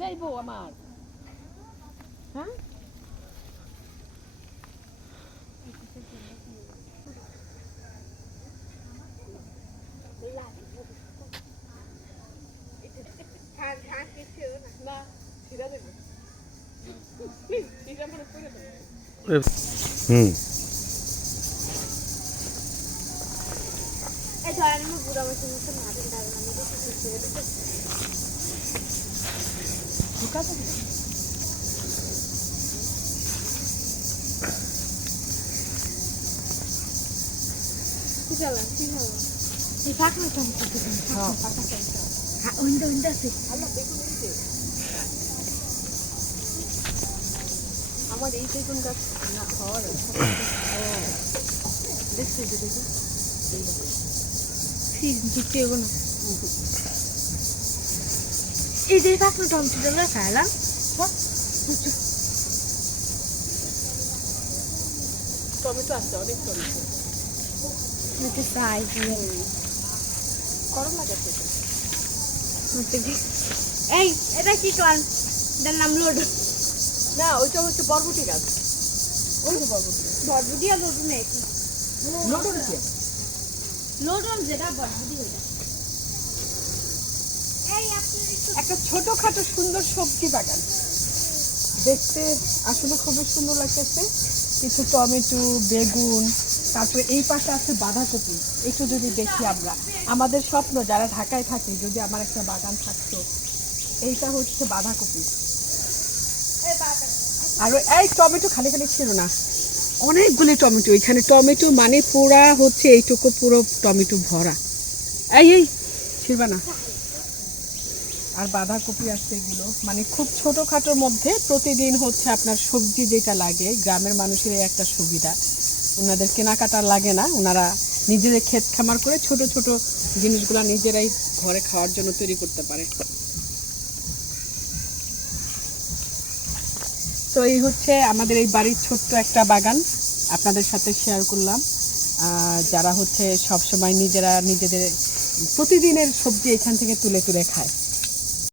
যাইবো আমার হ্যাঁ আমার এই বেগুন গাছ না হওয়ার দেখছি যে এই যে পাখনা টমেটো খাইলাম টমেটো আছে অনেক টমেটো গরম লাগে এই এটা কি কর এটার নাম লোড না ওইটা হচ্ছে বরবটি গাছ ওই যে বরবটি বরবটি আর লোড নেই লোডন কি লোডন যেটা বরবটি হইলা এই আপনি একটা ছোটখাটো সুন্দর সবজি বাগান দেখতে আসলে খুবই সুন্দর লাগতেছে কিছু টমেটো বেগুন তারপরে এই পাশে আছে বাঁধাকপি একটু যদি দেখি আমরা আমাদের স্বপ্ন যারা ঢাকায় থাকে যদি আমার একটা বাগান থাকতো এইটা হচ্ছে বাঁধাকপি আর এই টমেটো খালি খালি ছিল না অনেকগুলি টমেটো এখানে টমেটো মানে পুরা হচ্ছে এইটুকু পুরো টমেটো ভরা এই ছিড়বা না আর বাঁধাকপি আছে এগুলো মানে খুব ছোটোখাটোর মধ্যে প্রতিদিন হচ্ছে আপনার সবজি যেটা লাগে গ্রামের মানুষের একটা সুবিধা ওনাদের কেনাকাটা লাগে না ওনারা নিজেদের ক্ষেত খামার করে ছোট ছোট জিনিসগুলো নিজেরাই ঘরে খাওয়ার জন্য তৈরি করতে পারে তো এই হচ্ছে আমাদের এই বাড়ির ছোট্ট একটা বাগান আপনাদের সাথে শেয়ার করলাম যারা হচ্ছে সবসময় নিজেরা নিজেদের প্রতিদিনের সবজি এখান থেকে তুলে তুলে খায়